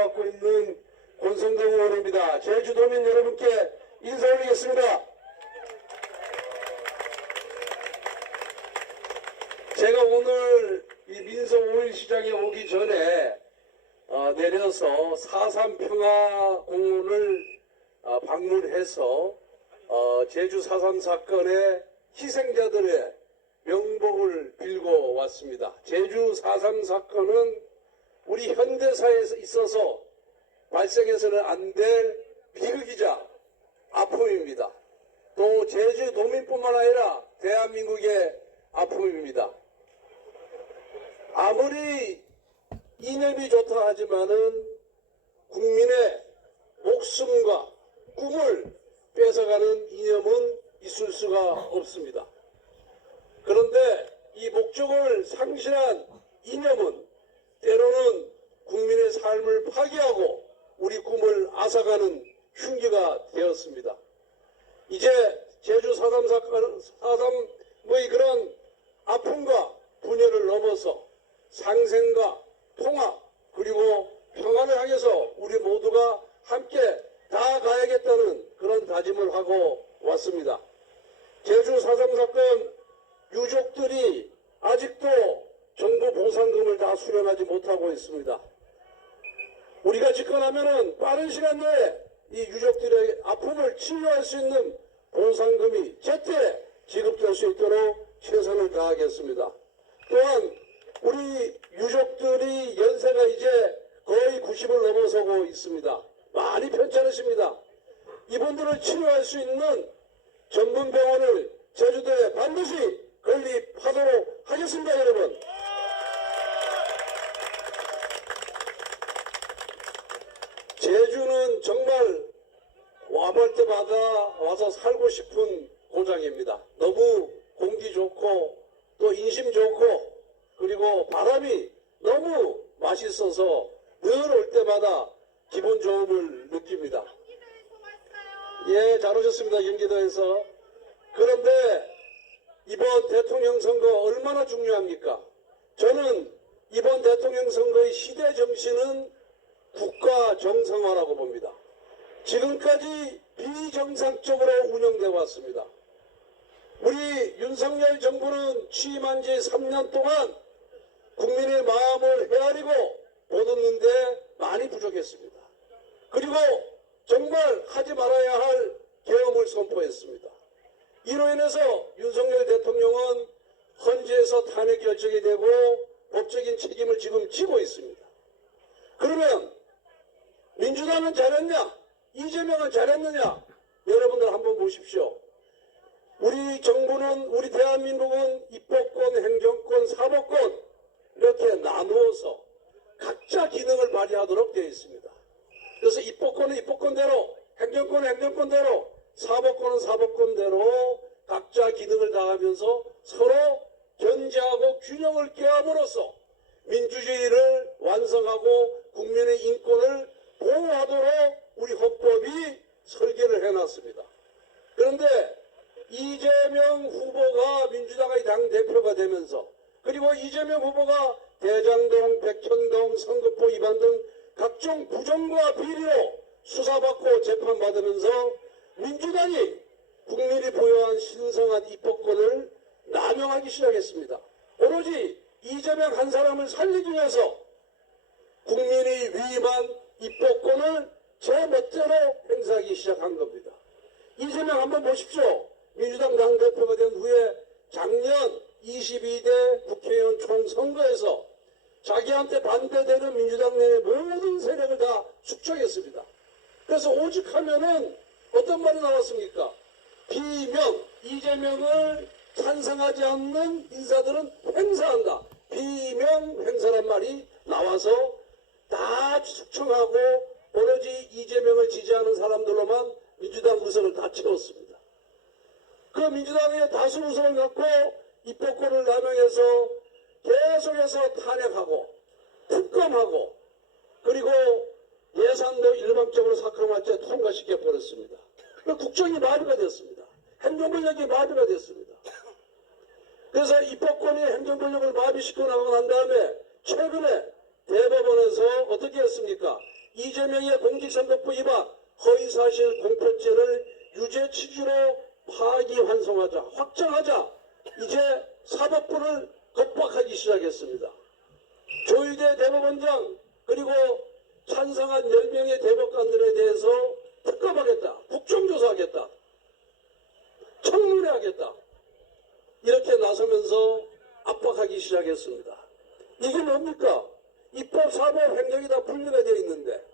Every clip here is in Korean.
맡고 있는 권성동 의원입니다. 제주도민 여러분께 인사 올리겠습니다. 제가 오늘 이 민속 5일 시장에 오기 전에 내려서 4.3 평화공원을 방문해서 제주 4.3 사건의 희생자들의 명복을 빌고 왔습니다. 제주 4.3 사건은 우리 현대사에 있어서 발생해서는 안 될 비극이자 아픔입니다. 또 제주도민뿐만 아니라 대한민국의 아픔입니다. 아무리 이념이 좋다 하지만은 국민의 목숨과 꿈을 뺏어가는 이념은 있을 수가 없습니다. 그런데 이 목적을 상실한 이념은 때로는 국민의 삶을 파괴하고 우리 꿈을 앗아가는 흉기가 되었습니다. 이제 제주 4.3 사건, 4.3의 그런 아픔과 분열을 넘어서 상생과 통합 그리고 평화를 향해서 우리 모두가 함께 나아가야겠다는 그런 다짐을 하고 왔습니다. 제주 4.3 사건 유족들이 아직도 정부 보상금을 다 수령하지 못하고 있습니다. 우리가 집권하면은 빠른 시간 내에 이 유족들의 아픔을 치료할 수 있는 보상금이 제때 지급될 수 있도록 최선을 다하겠습니다. 또한 우리 유족들이 연세가 이제 거의 90을 넘어서고 있습니다. 많이 편찮으십니다. 이분들을 치료할 수 있는 전문병원을 제주도에 반드시 건립하도록 하겠습니다, 여러분. 제주는 정말 와볼 때마다 와서 살고 싶은 고장입니다. 너무 공기 좋고 또 인심 좋고 그리고 바람이 너무 맛있어서 늘 올 때마다 기분 좋음을 느낍니다. 예, 잘 오셨습니다. 경기도에서. 그런데 이번 대통령 선거 얼마나 중요합니까? 저는 이번 대통령 선거의 시대 정신은 국가 정상화라고 봅니다. 지금까지 비정상적으로 운영되어 왔습니다. 우리 윤석열 정부는 취임한 지 3년 동안 국민의 마음을 헤아리고 보듬는데 많이 부족했습니다. 그리고 정말 하지 말아야 할 계엄을 선포했습니다. 이로 인해서 윤석열 대통령은 헌재에서 탄핵 결정이 되고 법적인 책임을 지금 지고 있습니다. 그러면 민주당은 잘했냐? 이재명은 잘했느냐? 여러분들 한번 보십시오. 우리 정부는 우리 대한민국은 입법권, 행정권, 사법권 이렇게 나누어서 각자 기능을 발휘하도록 되어 있습니다. 그래서 입법권은 입법권대로, 행정권은 행정권대로, 사법권은 사법권대로 각자 기능을 다하면서 서로 견제하고 균형을 깨함으로써 민주주의를 완성하고 국민의 인권을 보호하도록 우리 헌법이 설계를 해놨습니다. 그런데 이재명 후보가 민주당의 당대표가 되면서 그리고 이재명 후보가 대장동, 백현동, 선거법 위반 등 각종 부정과 비리로 수사받고 재판받으면서 민주당이 국민이 부여한 신성한 입법권을 남용하기 시작했습니다. 오로지 이재명 한 사람을 살리기 위해서 국민이 위임한 입법권을 제 멋대로 행사하기 시작한 겁니다. 이재명 한번 보십시오. 민주당 당대표가 된 후에 작년 22대 국회의원 총선거에서 자기한테 반대되는 민주당 내의 모든 세력을 다 축적했습니다. 그래서 오직 하면은 어떤 말이 나왔습니까? 비명, 이재명을 찬성하지 않는 인사들은 횡사한다. 비명 횡사란 말이 나와서 다 숙청하고 오로지 이재명을 지지하는 사람들로만 민주당 의석을 다 채웠습니다. 그 민주당의 다수 의석을 갖고 입법권을 남용해서 계속해서 탄핵하고 특검하고 그리고 예산도 일방적으로 삭감할때 통과시켜 버렸습니다. 국정이 마비가 됐습니다. 행정권력이 마비가 됐습니다. 그래서 입법권이 행정권력을 마비시키고 나가고 난 다음에 최근에 대법원에서 어떻게 했습니까? 이재명의 공직선거법 위반, 허위사실 공표죄를 유죄 취지로 파기환송하자, 확정하자 이제 사법부를 겁박하기 시작했습니다. 조희대 대법원장 그리고 찬성한 10명의 대법관들에 대해서 특검하겠다, 국정조사하겠다, 청문회하겠다 이렇게 나서면서 압박하기 시작했습니다. 이게 뭡니까? 입법, 사법, 행정이 다 분리가 되어 있는데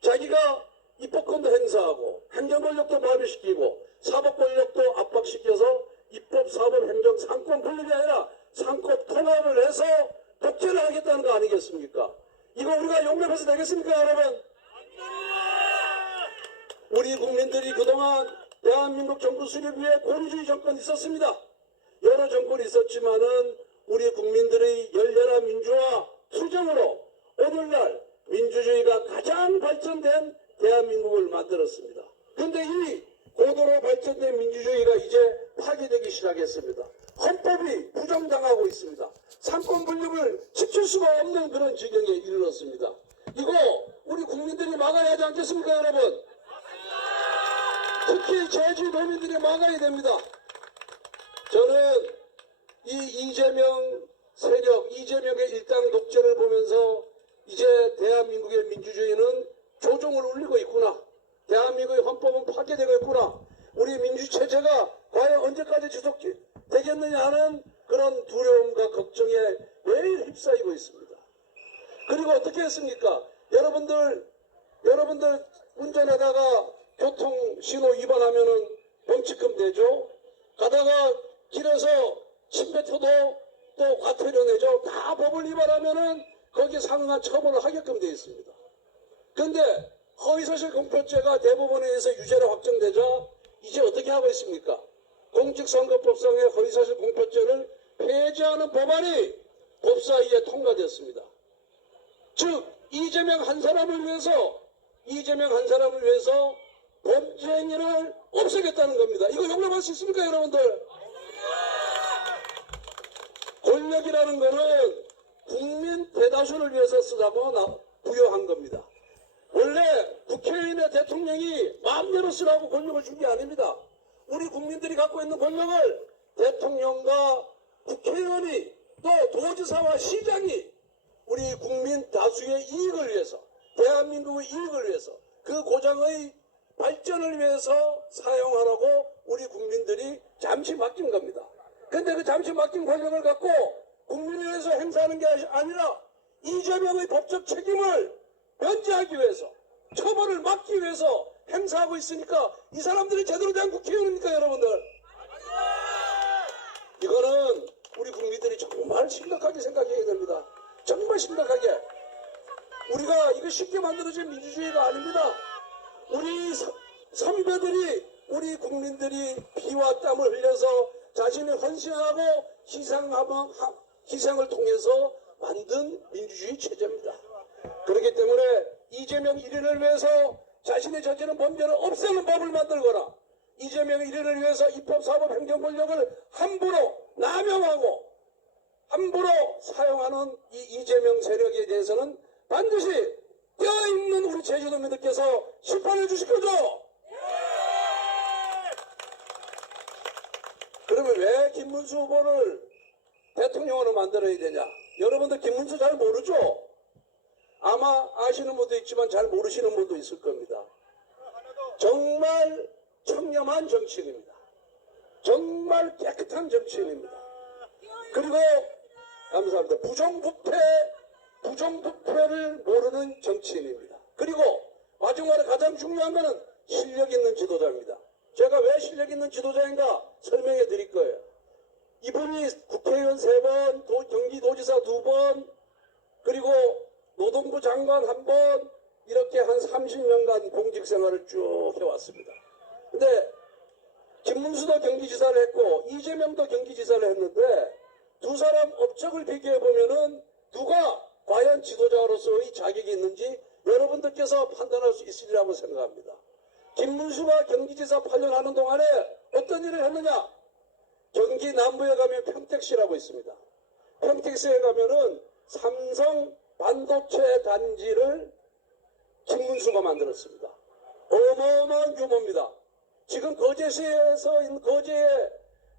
자기가 입법권도 행사하고 행정권력도 마비시키고 사법권력도 압박시켜서 입법, 사법, 행정, 상권 분리가 아니라 상권 통합을 해서 독재를 하겠다는 거 아니겠습니까? 이거 우리가 용납해서 되겠습니까, 여러분? 우리 국민들이 그동안 대한민국 정부 수립 위에 권위주의 정권이 있었습니다. 여러 정권이 있었지만은 우리 국민들의 열렬한 민주화 투쟁으로 오늘날 민주주의가 가장 발전된 대한민국을 만들었습니다. 그런데 이 고도로 발전된 민주주의가 이제 파괴되기 시작했습니다. 헌법이 부정당하고 있습니다. 상권 분립을 지킬 수가 없는 그런 지경에 이르렀습니다. 이거 우리 국민들이 막아야 하지 않겠습니까, 여러분? 특히 제주도민들이 막아야 됩니다. 저는 이 이재명 세력, 이재명의 일당 독재를 보면서 이제 대한민국의 민주주의는 조종을 울리고 있구나. 대한민국의 헌법은 파괴되고 있구나. 우리 민주체제가 과연 언제까지 지속되겠느냐 하는 그런 두려움과 걱정에 매일 휩싸이고 있습니다. 그리고 어떻게 했습니까? 여러분들 운전하다가 교통신호 위반하면은 범칙금 내죠. 가다가 길에서 침 뱉어도 또 과태료 내죠. 다 법을 위반하면은 거기에 상응한 처벌을 하게끔 되어 있습니다. 그런데 허위사실 공표죄가 대법원에 의해서 유죄로 확정되자 이제 어떻게 하고 있습니까? 공직선거법상의 허위사실 공표죄를 폐지하는 법안이 법사위에 통과됐습니다. 즉 이재명 한 사람을 위해서 범죄 행위를 없애겠다는 겁니다. 이거 용납할 수 있습니까, 여러분들? 권력이라는 거는 국민 대다수를 위해서 쓰라고 부여한 겁니다. 원래 국회의원의 대통령이 마음대로 쓰라고 권력을 준 게 아닙니다. 우리 국민들이 갖고 있는 권력을 대통령과 국회의원이 또 도지사와 시장이 우리 국민 다수의 이익을 위해서, 대한민국의 이익을 위해서, 그 고장의 발전을 위해서 사용하라고 우리 국민들이 잠시 맡긴 겁니다. 근데 그 잠시 맡긴 권력을 갖고 국민을 위해서 행사하는 게 아니라 이재명의 법적 책임을 면제하기 위해서, 처벌을 막기 위해서 행사하고 있으니까 이 사람들이 제대로 된 국회의원입니까, 여러분들? 이거는 우리 국민들이 정말 심각하게 생각해야 됩니다. 정말 심각하게. 우리가 이거 쉽게 만들어진 민주주의가 아닙니다. 우리 선배들이, 우리 국민들이 피와 땀을 흘려서 자신을 헌신하고 희생을 통해서 만든 민주주의 체제입니다. 그렇기 때문에 이재명 1인을 위해서 자신이 저지른 범죄를 없애는 법을 만들거나 이재명 1인을 위해서 입법, 사법, 행정 권력을 함부로 남용하고 함부로 사용하는 이 이재명 세력에 대해서는 반드시 뼈있는 우리 제주도민들께서 심판해 주실 거죠? 그러면 왜 김문수 후보를 대통령으로 만들어야 되냐? 여러분들 김문수 잘 모르죠? 아마 아시는 분도 있지만 잘 모르시는 분도 있을 겁니다. 정말 청렴한 정치인입니다. 정말 깨끗한 정치인입니다. 그리고 감사합니다. 부정부패를 모르는 정치인입니다. 그리고 마지막으로 가장 중요한 것은 실력 있는 지도자입니다. 제가 왜 실력 있는 지도자인가 설명해 드릴 거예요. 이분이 국회의원 3번, 경기도지사 2번, 그리고 노동부 장관 1번, 이렇게 한 30년간 공직생활을 쭉 해왔습니다. 근데 김문수도 경기지사를 했고 이재명도 경기지사를 했는데 두 사람 업적을 비교해 보면은 누가 과연 지도자로서의 자격이 있는지 여러분들께서 판단할 수 있으리라고 생각합니다. 김문수가 경기지사 8년 하는 동안에 어떤 일을 했느냐? 경기 남부에 가면 평택시라고 있습니다. 평택시에 가면은 삼성 반도체 단지를 김문수가 만들었습니다. 어마어마한 규모입니다. 지금 거제시에서 있는 거제에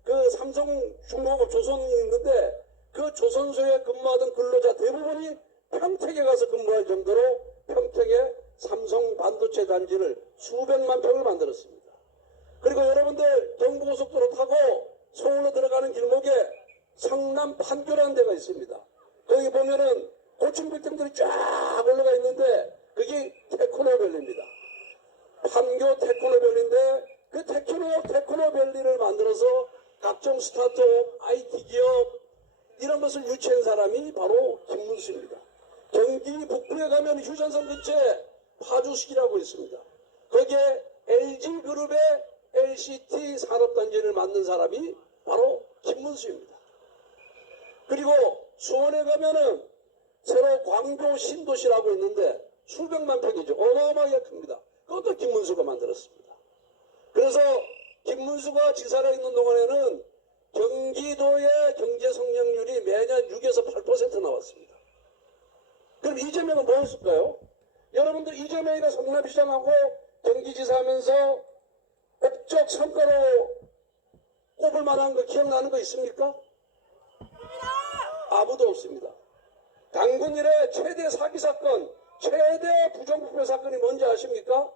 그 삼성 중공업 조선이 있는데 그 조선소에 근무하던 근로자 대부분이 평택에 가서 근무할 정도로 평택에 삼성 반도체 단지를 수백만 평을 만들었습니다. 그리고 여러분들 경부고속도로 타고 서울로 들어가는 길목에 성남 판교라는 데가 있습니다. 거기 보면은 고층 빌딩들이 쫙 올라가 있는데 그게 테크노밸리입니다. 판교 테크노밸리인데 그 테크노밸리를 만들어서 각종 스타트업, IT 기업 이런 것을 유치한 사람이 바로 김문수입니다. 경기 북부에 가면 휴전선 근처에 파주시기라고 있습니다. 거기에 LG그룹의 LCT 산업단지를 만든 사람이 바로 김문수입니다. 그리고 수원에 가면은 새로 광교 신도시라고 있는데 수백만 평이죠. 어마어마하게 큽니다. 그것도 김문수가 만들었습니다. 그래서 김문수가 지사로 있는 동안에는 경기도의 경제 성장률이 매년 6에서 8% 나왔습니다. 그럼 이재명은 뭐였을까요? 여러분들 이재명이가 성남시장하고 경기지사 하면서 업적 성과로 꼽을 만한 거 기억나는 거 있습니까? 아무도 없습니다. 당군 이래 최대 사기 사건, 최대 부정부패 사건이 뭔지 아십니까?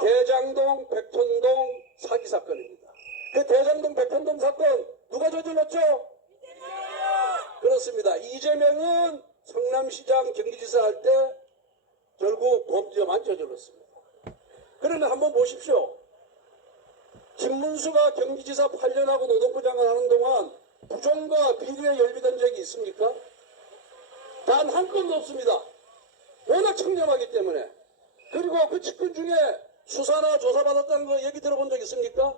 대장동 백촌동 사기 사건입니다. 그 대장동 백촌동 사건 누가 저질렀죠? 그렇습니다. 이재명은 성남시장 경기지사 할 때 결국 범죄만 저질렀습니다. 그러면 한번 보십시오. 김문수가 경기지사 8년하고 노동부 장관 하는 동안 부정과 비리에 열비된 적이 있습니까? 단 한 건도 없습니다. 워낙 청렴하기 때문에. 그리고 그 측근 중에 수사나 조사받았다는 거 얘기 들어본 적 있습니까?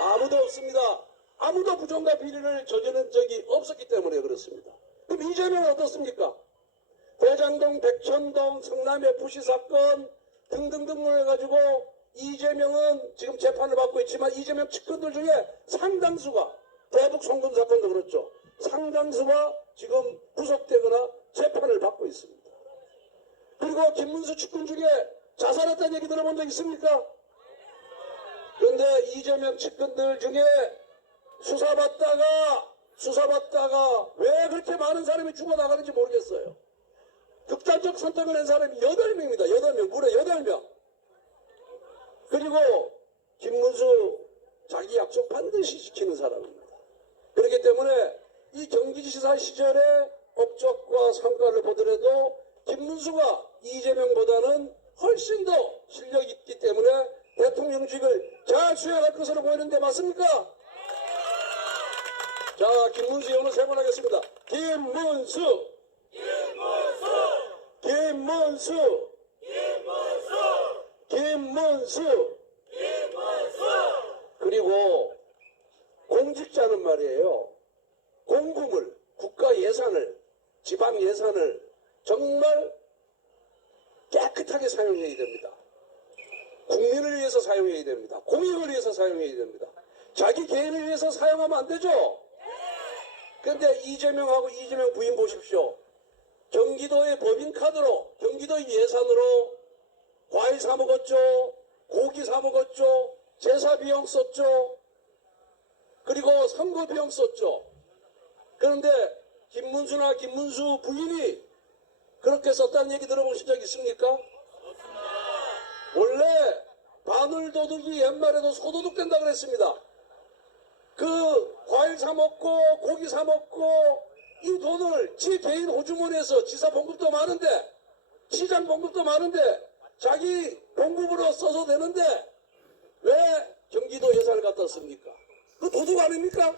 아무도 없습니다. 아무도 부정과 비리를 저지른 적이 없었기 때문에 그렇습니다. 그럼 이재명은 어떻습니까? 대장동, 백천동, 성남FC 사건 등등등을 해가지고 이재명은 지금 재판을 받고 있지만 이재명 측근들 중에 상당수가 대북 송금 사건도 그렇죠. 상당수가 지금 구속되거나 재판을 받고 있습니다. 그리고 김문수 측근 중에 자살했다는 얘기 들어본 적 있습니까? 그런데 이재명 측근들 중에 수사받다가 왜 그렇게 많은 사람이 죽어나가는지 모르겠어요. 극단적 선택을 한 사람이 8명입니다. 8명, 무려 8명. 그리고 김문수 자기 약속 반드시 지키는 사람입니다. 그렇기 때문에 이 경기지사 시절의 업적과 성과를 보더라도 김문수가 이재명보다는 훨씬 더 실력이 있기 때문에 대통령직을 잘 수행할 것으로 보이는데 맞습니까? 자, 김문수 오늘 세 번 하겠습니다. 김문수. 그리고 공직자는 말이에요. 공금을, 국가 예산을, 지방 예산을 정말 깨끗하게 사용해야 됩니다. 국민을 위해서 사용해야 됩니다. 공익을 위해서 사용해야 됩니다. 자기 개인을 위해서 사용하면 안 되죠? 그런데 이재명하고 이재명 부인 보십시오. 경기도의 법인카드로, 경기도의 예산으로 과일 사 먹었죠. 고기 사 먹었죠. 제사 비용 썼죠. 그리고 선거 비용 썼죠. 그런데 김문수나 김문수 부인이 그렇게 썼다는 얘기 들어보신 적 있습니까? 원래 바늘도둑이 옛말에도 소도둑 된다 그랬습니다. 그 과일 사 먹고 고기 사 먹고 이 돈을 지 개인 호주머니에서 지사 봉급도 많은데 시장 봉급도 많은데 자기 봉급으로 써서 되는데 왜 경기도 예산을 갖다 씁니까? 그 도둑 아닙니까?